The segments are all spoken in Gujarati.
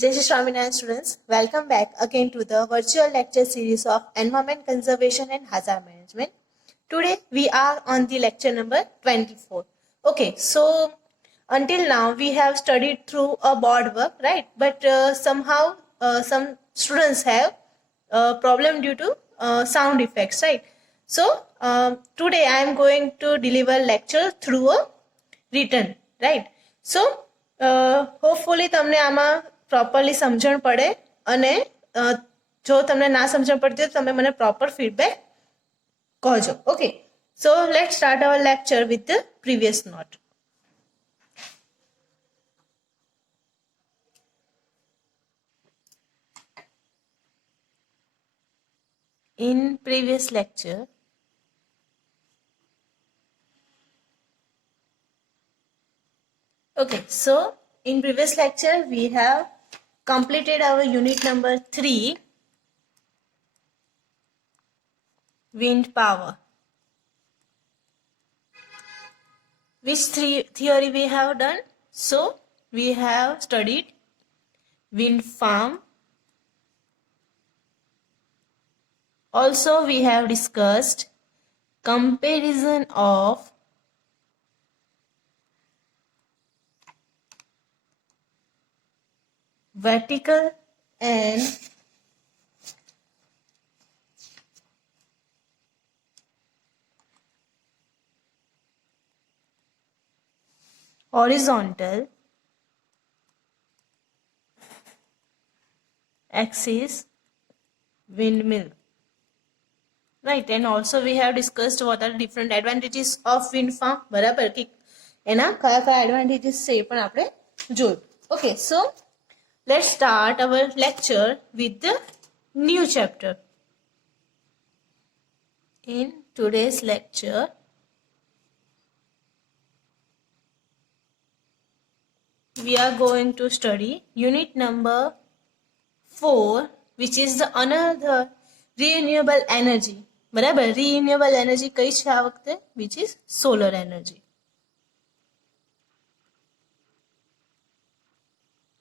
Jai Shri Swaminarayan students, welcome back again to the virtual lecture series of Environment Conservation and Hazard Management. Today we are on the lecture number 24. Okay, so until now we have studied through a board work, right? But somehow some students have a problem due to sound effects, right? So today I am going to deliver lecture through a written, right? So hopefully તમને આમાં પ્રોપરલી સમજણ પડે અને જો તમને ના સમજણ પડતી હોય તો તમે મને પ્રોપર ફીડબેક કહેજો. Okay, so let start our lecture with the previous note. In previous lecture, okay, so in previous lecture we have completed our unit number 3, wind power. Which theory we have done? So we have studied wind farm. Also we have discussed comparison of vertical and horizontal axis windmill, right? And also we have discussed what are different advantages of wind farm. બરાબર કે એના કયા કયા advantages છે એ પણ આપણે જોયું. Okay, so let's start our lecture with the new chapter. In today's lecture, we are going to study unit number 4, which is the another renewable energy. બરાબર, renewable energy કઈ છે આ વખતે? Which is solar energy.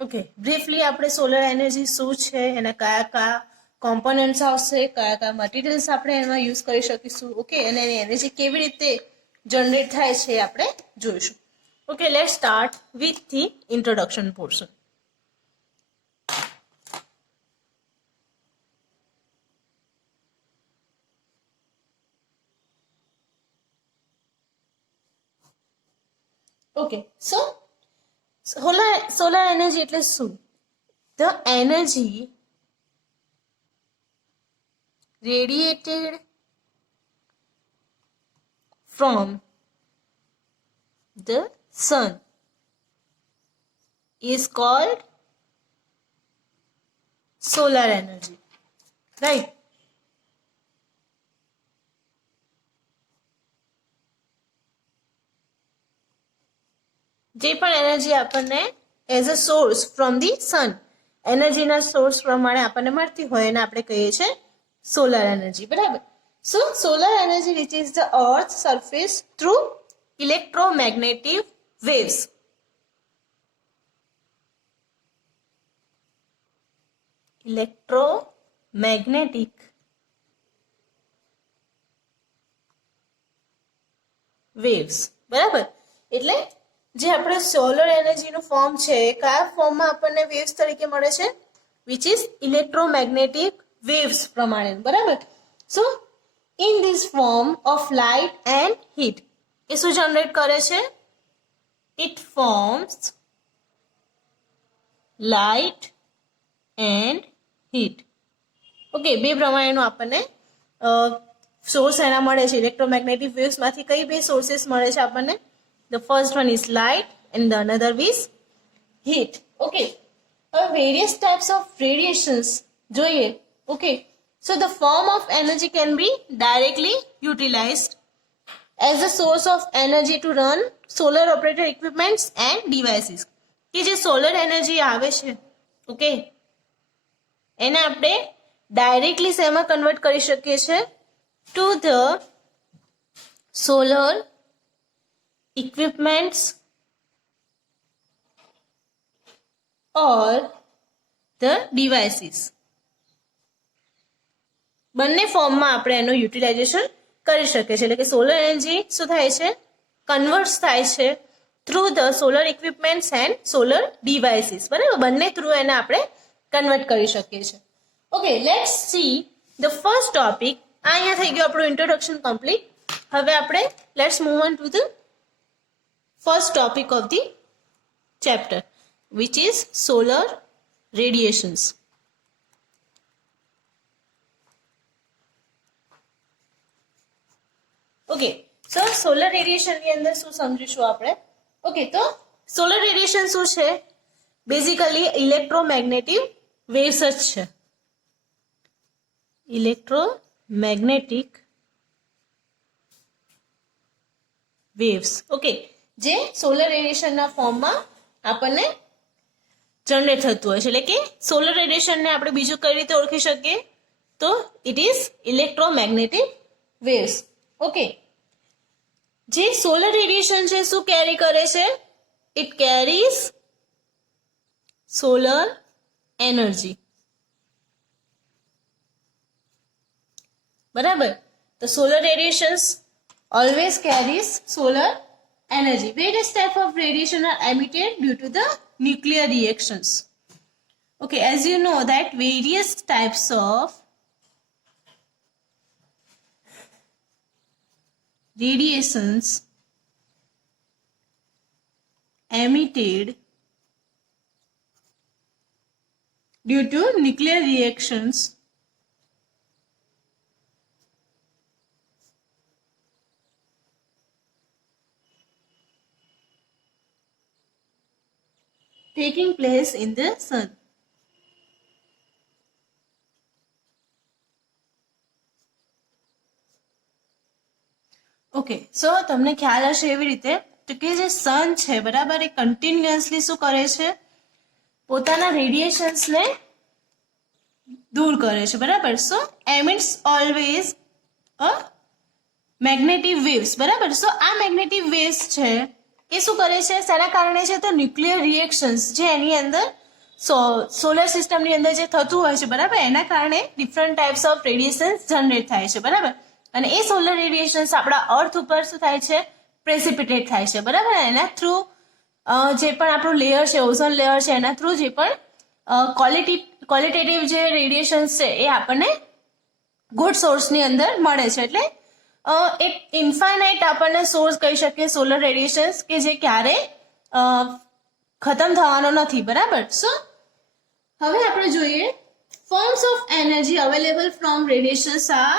Okay, briefly આપણે સોલર એનર્જી શું છે, એના કયા કયા કોમ્પોનન્ટ્સ આવશે, કયા કયા મટીરિયલ્સ આપણે એમાં યુઝ કરી શકીશું, ઓકે, અને એની એનર્જી કેવી રીતે જનરેટ થાય છે એ આપણે જોઈશું. Okay, let's start with the introduction portion. Okay, so solar energy એટલે શું? The energy radiated from the sun is called solar energy, right? જે પણ એનર્જી આપણને as a source from the sun, એનર્જીના સોર્સ પ્રમાણે આપણને મળતી હોય એને આપણે કહીએ છીએ સોલર એનર્જી. બરાબર. So solar energy reaches the earth surface through electromagnetic waves. Electromagnetic waves. બરાબર, એટલે જે આપણે સોલર એનર્જીનું ફોર્મ છે એ કયા ફોર્મમાં આપણને વેવ્સ તરીકે મળે છે? વિચ ઇઝ ઇલેક્ટ્રોમેગ્નેટિક વેવ્સ પ્રમાણે. બરાબર. So in this form of light and heat એ શું જનરેટ કરે છે? It forms light and heat. Okay, બે પ્રમાણેનું આપણને સોર્સ એના મળે છે. ઇલેક્ટ્રોમેગ્નેટિક વેવ્સમાંથી કઈ બે સોર્सेस મળે છે આપણને? The first one is light and the another is heat. Okay. Various types of radiations જોઈએ. Okay. So the form of energy can be directly utilized as a source of energy to run solar operated equipments and devices. કે જે solar energy આવે છે, okay, એને આપણે ડાયરેક્ટલી શેમાં કન્વર્ટ કરી શકીએ છીએ? To the solar equipments or the devices. બંને ફોર્મમાં આપણે એનું યુટિલાઇઝેશન કરી શકીએ છીએ. એટલે કે સોલર એનર્જી શું થાય છે, કન્વર્ટ્સ થાય છે through the solar equipments and solar devices. બરાબર, બંને થ્રુ એને આપણે કન્વર્ટ કરી શકીએ છીએ. Okay, let's see the first topic. આ અહીંયા થઈ ગયું આપણું ઇન્ટ્રોડક્શન કમ્પ્લીટ. હવે આપણે let's move on to the first topic of the chapter, which is solar radiations. Okay, so solar radiation ની અંદર શું સમજીશું આપણે. ઓકે, તો સોલર રેડિયેશન શું છે, બેઝિકલી ઇલેક્ટ્રોમેગ્નેટિક વેવ્સ જ છે. ઇલેક્ટ્રોમેગ્નેટિક વેવ્સ, ઓકે, જે સોલર રેડિયેશનના ફોર્મમાં આપણને જનરેટ થતું હોય છે. એટલે કે સોલર રેડિયેશનને આપણે બીજું કઈ રીતે ઓળખી શકીએ, તો it is electromagnetic waves. Okay, જે સોલર રેડિયેશન છે શું કેરી કરે છે, ઇટ કેરીઝ સોલર એનર્જી. બરાબર, તો solar રેડિયેશન્સ always carries solar energy. Various types of radiation are emitted due to the nuclear reactions. Okay, as you know that various types of radiations emitted due to nuclear reactions taking place in the sun. Okay, so તમને ખ્યાલ હશે એવી રીતે કે જે સન છે બરાબર, એ કન્ટિન્યુઅસલી શું કરે છે, પોતાના રેડિયેશન્સને દૂર કરે છે. બરાબર, સો એમિટ્સ ઓલવેઝ અ મેગ્નેટિક વેવ્સ. બરાબર, સો આ મેગ્નેટિક વેવ્સ છે એ શું કરે છે, શેના કારણે છે, તો ન્યુક્લિયર રિએક્શન્સ જે એની અંદર સોલર સિસ્ટમની અંદર જે થતું હોય છે, બરાબર, એના કારણે ડિફરન્ટ ટાઈપ્સ ઓફ રેડિયેશન્સ જનરેટ થાય છે. બરાબર, અને એ સોલર રેડિયેશન્સ આપણા અર્થ ઉપર શું થાય છે, પ્રેસિપિટેટ થાય છે. બરાબર, એના થ્રુ જે પણ આપણું લેયર છે, ઓઝોન લેયર છે, એના થ્રુ જે પણ ક્વોલિટેટિવ જે રેડિયેશન્સ છે એ આપણને ગુડ સોર્સની અંદર મળે છે. એટલે એક ઇન્ફાઇનાઇટ આપણને સોર્સ કહી શકીએ સોલર રેડિયેશન્સ, કે જે ક્યારે ખતમ થવાનો નથી. બરાબર, સો હવે આપણે જોઈએ forms of energy available from radiations are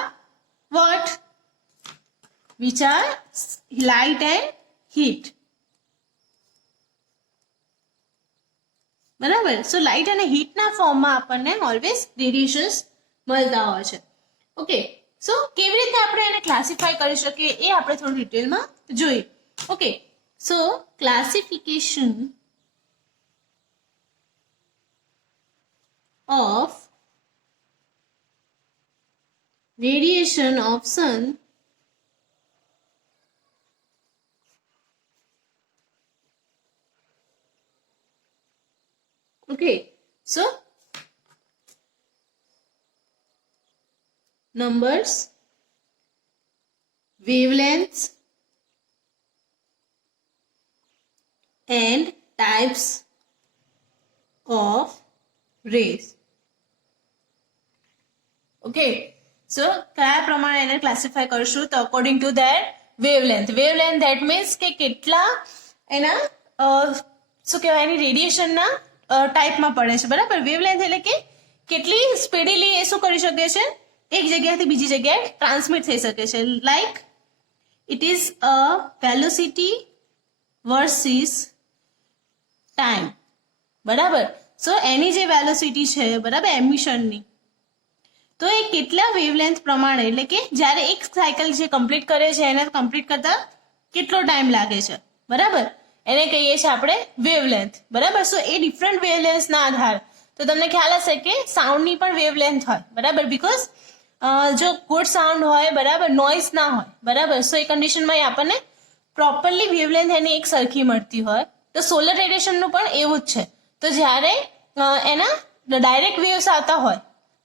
what, which are light and heat. બરાબર, સો લાઇટ અને હીટના ફોર્મમાં આપણને ઓલવેઝ રેડિયેશન્સ મળતા હોય છે. ઓકે, સો કેવી રીતે આપણે એને ક્લાસિફાય કરી શકીએ એ આપણે થોડું ડિટેલમાં જોઈએ. Okay, so classification of radiation of sun okay, so numbers, wavelengths and types of rays. Okay, સો કયા પ્રમાણે એને ક્લાસિફાય કરશું, તો according to that wavelength. Wavelength that means કે કેટલા એના શું કહેવાય, એની રેડિયેશનના ટાઈપમાં પડે છે. બરાબર, વેવલેન્થ એટલે કે કેટલી સ્પીડીલી એ શું કરી શકે છે, એક જગ્યાએથી બીજી જગ્યાએ ટ્રાન્સમિટ થઈ શકે છે. Like it is a velocity versus time. બરાબર, સો એની જે વેલોસિટી છે, બરાબર, એમિશનની, તો એ કેટલા વેવલેન્થ પ્રમાણે, એટલે કે જ્યારે એક સાયકલ જે કમ્પ્લીટ કરે છે એને કમ્પ્લીટ કરતા કેટલો ટાઈમ લાગે છે, બરાબર, એને કહીએ છીએ આપણે વેવલેન્થ. બરાબર, સો એ ડિફરન્ટ વેવલેન્થના આધાર, તો તમને ખ્યાલ હશે કે સાઉન્ડની પણ વેવલેન્થ હોય. બરાબર, બીકોઝ જો ગુડ સાઉન્ડ હોય, બરાબર, નોઇઝ ના હોય, બરાબર, સો એ કન્ડિશનમાં આપણને પ્રોપરલી વેવલેન્થ એની એક સરખી મળતી હોય. તો સોલર રેડિયેશનનું પણ એવું જ છે. તો જ્યારે એના ડાયરેક્ટ વેવ્સ આવતા હોય,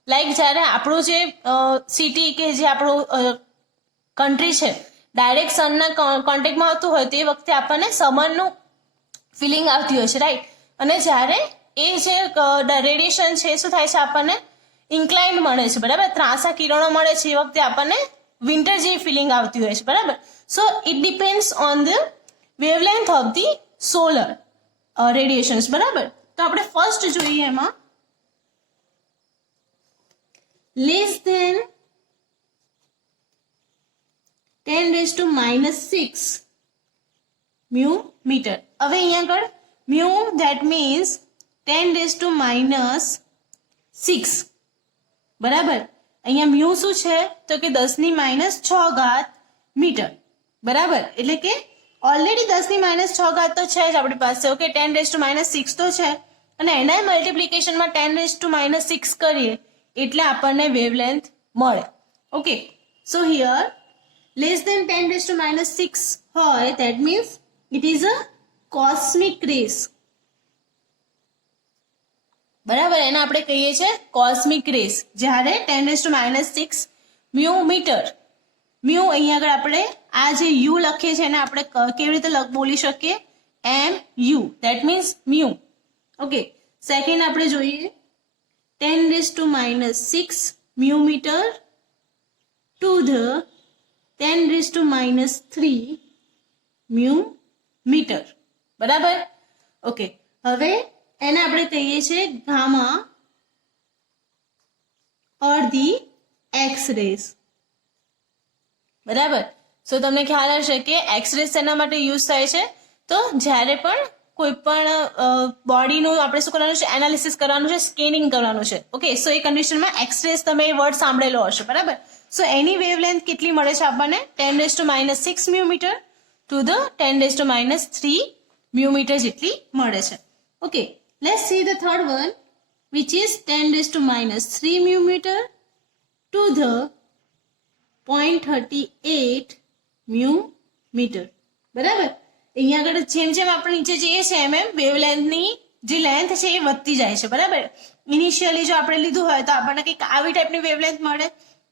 લાઈક જ્યારે આપણું જે સિટી કે જે આપણું કન્ટ્રી છે ડાયરેક્ટ સનના કોન્ટેક્ટમાં આવતું હોય તે વખતે આપણને સમરનું ફિલિંગ આવતી હોય છે, રાઈટ. અને જ્યારે એ જે રેડિયેશન છે શું થાય છે, આપણને ઇન્ક્લાઇન્ડ મળે છે, બરાબર, ત્રાંસા કિરણો મળે છે, એ વખતે આપણને વિન્ટર જેવી ફિલિંગ આવતી હોય છે, બરાબર. So it depends on the wavelength of the solar radiations, બરાબર. તો આપણે ફર્સ્ટ જોઈએ એમાં લેસ ધેન 10⁻⁻6 મ્યુ મીટર. હવે અહીંયા આગળ મ્યુ ધેટ મીન્સ 10⁻⁻6, બરાબર. અહીંયા મ્યુ શું છે તો કે 10⁻⁻6 મીટર, બરાબર. એટલે કે ઓલરેડી 10⁻⁻6 તો છે જ આપણી પાસે, ઓકે. 10⁻⁻6 તો છે અને એના મલ્ટિપ્લિકેશનમાં 10⁻⁻6 કરીએ એટલે આપણને વેવલેન્થ મળે, okay. So here less than 10⁻⁻6 હોય that means it is a cosmic rays, બરાબર. એને આપણે કહીએ છીએ કોસ્મિક રેસ. જ્યારે 10⁻⁻6 મ્યુ મીટર, મ્યુ અહીંયા આગળ આપણે આ જે યુ લખીએ છીએ એને આપણે કેવી રીતે બોલી શકીએ, M U, that means mu, okay. Second આપણે જોઈએ 10⁻⁻6 mu metre to the 10⁻³ mu metre, બરાબર, ઓકે. હવે એને આપણે કહીએ છીએ gamma or the X rays, બરાબર. સો તમને ખ્યાલ હશે કે એક્સ રેસ શેના માટે યુઝ થાય છે, તો જ્યારે પણ કોઈ પણ બોડીનું આપણે શું કરવાનું છે, એનાલિસિસ કરવાનું છે, સ્કેનિંગ કરવાનું છે, ઓકે. સો એ કન્ડિશનમાં એક્સ રેસ તમે એ વર્ડ સાંભળેલો હશે, બરાબર. સો એની વેવલેન્થ કેટલી મળે છે આપણને, 10⁻⁻6 mu metre to the 10⁻³ mu metre જેટલી મળે છે, okay. Let's see the third one which is 10⁻³ mu metre to the 0.38 mu metre, બરાબર. અહીંયા આગળ જેમ જેમ આપણે નીચે જઈએ છીએ એમ એમ વેવલેન્થની જે લેન્થ છે એ વધતી જાય છે, બરાબર. ઇનિશિયલી જો આપણે લીધું હોય તો આપણને કંઈક આવી ટાઈપની વેવલેન્થ મળે,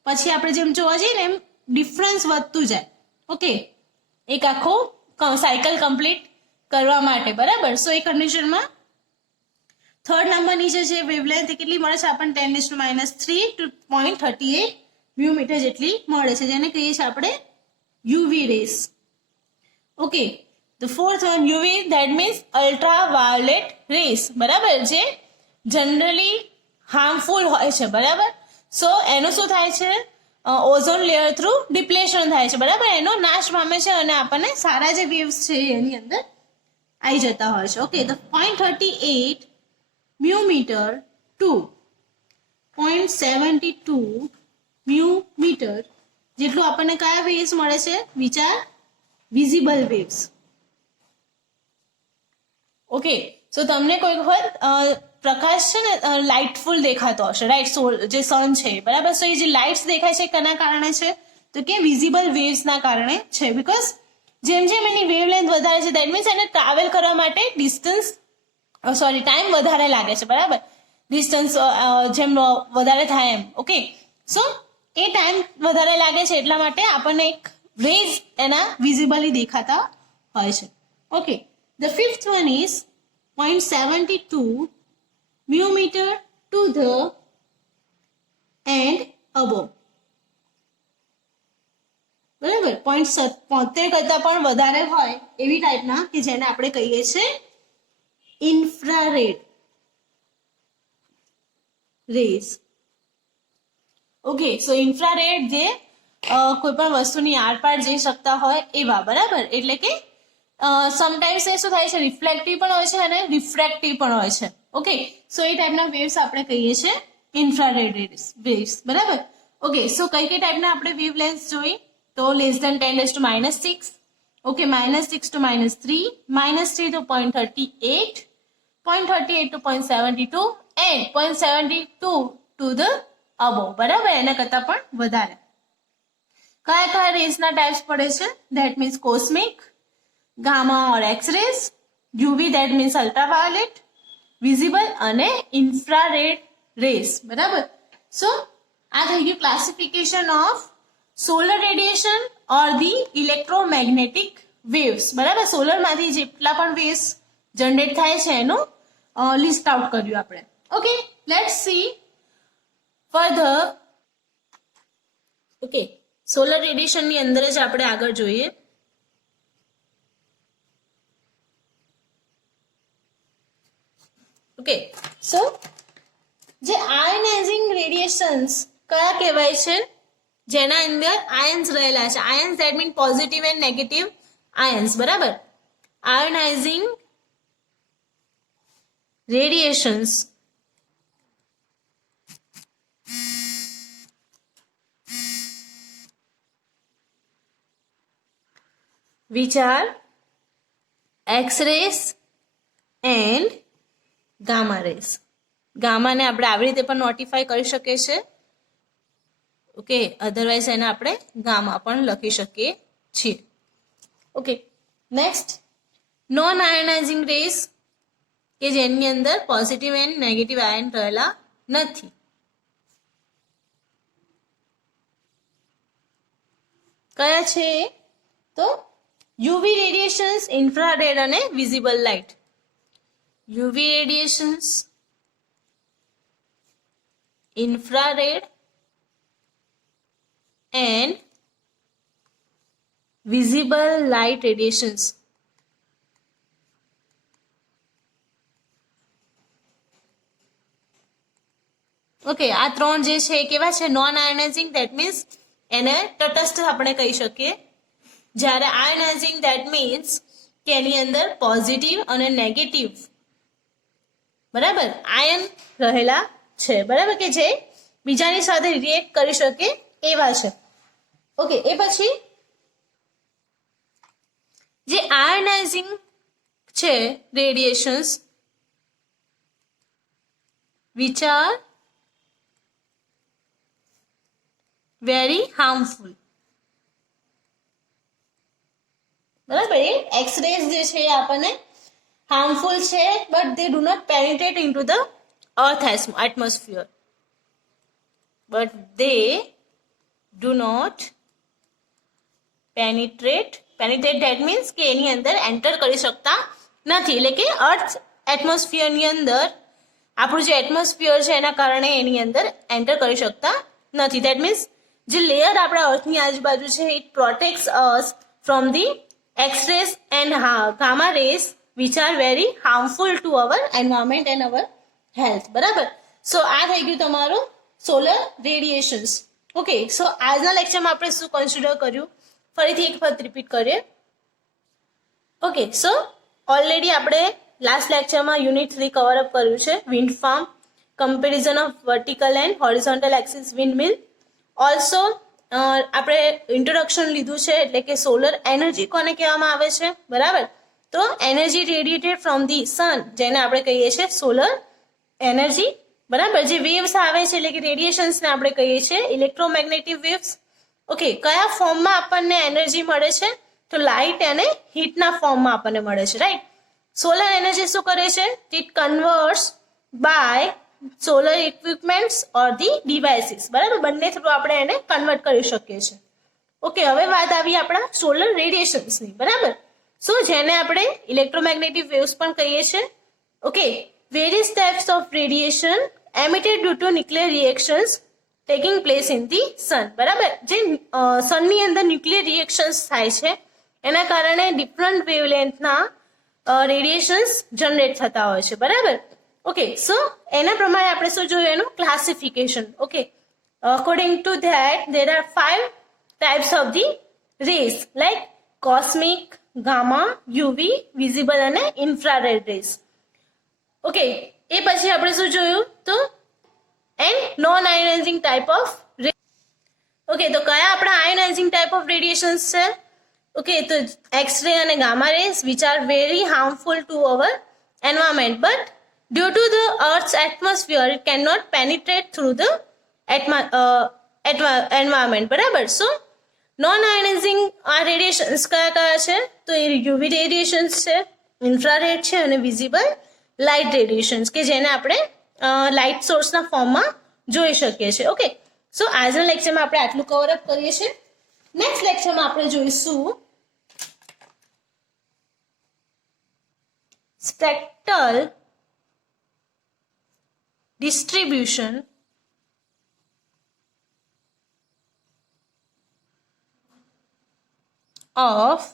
પછી આપણે જેમ જોવા જઈએ ને એમ ડિફરન્સ વધતું જાય, ઓકે, એક આખો સાયકલ કમ્પ્લીટ કરવા માટે, બરાબર. સો એ કન્ડિશનમાં થર્ડ નંબરની જે વેવલેન્થ કેટલી મળે છે આપણને 10⁻³ ટુ 0.38 મ્યુ મીટર જેટલી મળે છે, જેને કહીએ છીએ આપણે UV rays, okay. The fourth one UV that means ultraviolet rays, બરાબર, જે જનરલી હાર્મફુલ હોય છે, બરાબર. સો એનું શું થાય છે, ઓઝોન લેયર થ્રુ ડિપ્લેશન થાય છે, બરાબર, એનો નાશ પામે છે અને આપણને સારા જે વેવ્સ છે એની અંદર આવી જતા હોય છે, okay. The 0.38 mu metre to 0.72 mu metre જેટલું આપણને કયા વેવ્સ મળે છે, વિચાર, વિઝિબલ વેવ્સ, ઓકે. સો તમને કોઈ વખત પ્રકાશ છે ને લાઇટફુલ દેખાતો હશે, રાઈટ, જે સન છે, બરાબર. સો એ જે લાઇટ્સ દેખાય છે કેના કારણે છે તો કે વિઝિબલ વેવ્સના કારણે છે, બીકોઝ જેમ જેમ એની વેવલેન્થ વધારે છે દેટ મીન્સ એને ટ્રાવેલ કરવા માટે ટાઈમ વધારે લાગે છે, બરાબર. ડિસ્ટન્સ જેમ વધારે થાય એમ, ઓકે. સો એ ટાઈમ વધારે લાગે છે એટલા માટે આપણને એક રેઝ એના વિઝિબલી દેખાતા હોય છે, okay. The fifth one is 0.72 mu metre to the and above, બરાબર. 0.73 કરતા પણ વધારે હોય એવી ટાઈપના કે જેને આપણે કહીએ છીએ ઇન્ફ્રારેડ રેઝ, ઓકે. સો ઇન્ફ્રારેડ જે કોઈ પણ વસ્તુની આરપાર જઈ શકતા હોય એવા, બરાબર. એટલે કે સમટાઈમ્સ એ શું થાય છે, રિફ્લેક્ટિવ પણ હોય છે અને રિફ્રેક્ટિવ પણ હોય છે, ઓકે. સો એ ટાઈપના વેવ્સ આપણે કહીએ છીએ ઇન્ફ્રારેડ વેવ્સ, બરાબર, ઓકે. સો કઈ કઈ ટાઈપના આપણે વેવલેન્થ જોઈ તો less than 10⁻⁻6, okay, -6 to -3, -3 to 0.38, 0.38 to 0.72 and 0.72 to the above, બરાબર, એના કરતા પણ વધારે. કયા કયા રેસના ટાઈપ્સ પડે છે, that means cosmic, gamma or X rays, UV that means ultraviolet, visible અને ઇન્ફ્રારેડ રેસ. બરાબર. સો આ થઈ ગયું classification of solar radiation or the electromagnetic waves. બરાબર. સોલરમાંથી જેટલા પણ વેવ્સ જનરેટ થાય છે એનું લિસ્ટ આઉટ કર્યું આપણે. Okay, let's C further. Okay, solar radiation ની અંદર જ આપણે આગળ જોઈએ. ઓકે, સો જે આયનાઇઝિંગ રેડિયેશન્સ કયા કહેવાય છે? જેના અંદર આયન્સ રહેલા છે. Ions that mean positive and negative ions. બરાબર. Ionizing રેડિયેશન્સ which are X-rays and gamma rays. Gamma ને આપણે આવી રીતે પણ નોટિફાઈ કરી શકીએ છીએ. ઓકે, અધરવાઇઝ એને આપણે ગામા પણ લખી શકીએ છીએ. Okay, next non ionizing race કે જેની અંદર પોઝિટિવ એન્ડ નેગેટિવ આયન રહેલા નથી. કયા છે? તો યુવી રેડિયેશન્સ, ઇન્ફ્રારેડ અને visible light. UV radiations, infrared and visible light radiations. Okay, આ ત્રણ જે છે એ કેવા છે? નોન આયનાઇઝિંગ, ધેટ મીન્સ એને તટસ્થ આપણે કહી શકીએ. જ્યારે આયનાઇઝિંગ ધેટ મીન્સ કે એની અંદર પોઝિટિવ અને નેગેટિવ બરાબર આયન રહેલા છે. બરાબર, કે જે બીજાની સાથે રિએક્ટ કરી શકે એવા છે. ઓકે, એ પછી જે આયનાઇઝિંગ છે રેડિયેશન્સ which are very harmful. બરાબર. એ એક્સ-રેઝ જે છે આપણને હાર્મફુલ છે, but they do not penetrate into the earth atmosphere. But they do not penetrate that means કે એની અંદર એન્ટર કરી શકતા નથી. એટલે કે અર્થ એટમોસ્ફિયરની અંદર આપણું જે એટમોસ્ફિયર છે એના કારણે એની અંદર એન્ટર કરી શકતા નથી. ધેટ મીન્સ જે લેયર આપણા અર્થની આજુબાજુ છે it protects us from the X rays and gamma rays which are very harmful to our environment and our health. બરાબર. સો આ થઈ ગયું તમારું સોલર રેડિયેશન્સ. ઓકે, સો આજના લેક્ચરમાં આપણે શું કન્સિડર કર્યું ફરીથી એક વખત રિપીટ કરીએ. ઓકે, સો ઓલરેડી આપણે લાસ્ટ લેક્ચરમાં યુનિટ 3 કવર અપ કર્યું છે. Wind farm, comparison of vertical and horizontal axis wind mill. Also આપણે ઇન્ટ્રોડક્શન લીધું છે, એટલે કે સોલર એનર્જી કોને કહેવામાં આવે છે. બરાબર. તો એનર્જી રેડિએટેડ ફ્રોમ ધી સન, જેને આપણે કહીએ છીએ સોલર એનર્જી. બરાબર. જે વેવ્સ આવે છે એટલે કે રેડિયેશન્સને આપણે કહીએ છીએ ઇલેક્ટ્રોમેગ્નેટિક વેવ્સ. ઓકે, કયા ફોર્મમાં આપણને એનર્જી મળે છે? તો લાઇટ અને હીટના ફોર્મમાં આપણને મળે છે. રાઈટ. સોલર એનર્જી શું કરે છે? It converts by solar equipments or the devices. બરાબર. બંને થ્રુ આપણે એને કન્વર્ટ કરી શકીએ છીએ. ઓકે, હવે વાત આવી આપણા સોલર રેડિયેશન્સની. બરાબર. સો જેને આપણે ઇલેક્ટ્રોમેગ્નેટિક વેવ્સ પણ કહીએ છીએ. Okay, various types of radiation emitted due to nuclear reactions taking place in the sun. બરાબર. જે સનની અંદર ન્યુક્લિયર રિએક્શન્સ થાય છે એના કારણે ડિફરન્ટ વેવલેન્થના રેડિયેશન્સ જનરેટ થતા હોય છે. બરાબર. ઓકે, સો એના પ્રમાણે આપણે શું જોયું? એનું classification. Okay, according to that there are 5 types of the rays like cosmic, gamma, UV, visible અને ઇન્ફ્રારેડ રેસ. ઓકે, એ પછી આપણે શું જોયું? તો and non ionizing type of ray. Okay, તો કયા આપણા આયનાઇઝિંગ ટાઈપ ઓફ રેડિયેશન્સ છે? ઓકે, તો એક્સ-રે અને gamma rays which are very harmful to our environment, but due to the Earth's atmosphere, it cannot penetrate through the environment. બરાબર. સો નોન આયનાઇઝિંગ આ રેડિયેશન્સ કયા કયા છે? તો એ યુવી રેડિયેશન્સ છે, ઇન્ફ્રારેડ છે અને વિઝિબલ લાઇટ રેડિયેશન્સ કે જેને આપણે લાઇટ સોર્સના ફોર્મમાં જોઈ શકીએ છીએ. ઓકે, સો આજના લેક્ચરમાં આપણે આટલું કવર અપ કરીએ છીએ. નેક્સ્ટ લેક્ચરમાં આપણે જોઈશું spectral distribution of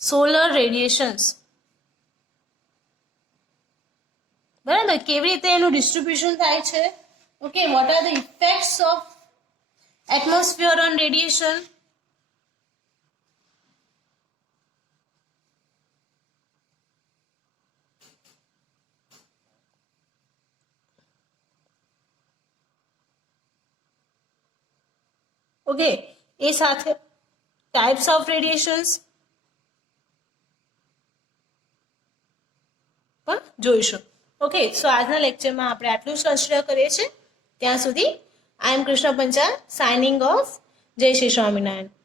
solar radiations. બરાબર, કેવી રીતે એનું ડિસ્ટ્રીબ્યુશન થાય છે. Okay, what are the effects of atmosphere on radiation. Okay, એ સાથે ટાઈપ્સ ઓફ રેડિયેશન્સ પણ જોઈશું. ઓકે, સો આજના લેક્ચરમાં આપણે આટલું જ કન્સિડર કરીએ છીએ. ત્યાં સુધી આઈ એમ કૃષ્ણ પંચાલ સાઇનિંગ ઓફ. જય શ્રી સ્વામિનારાયણ.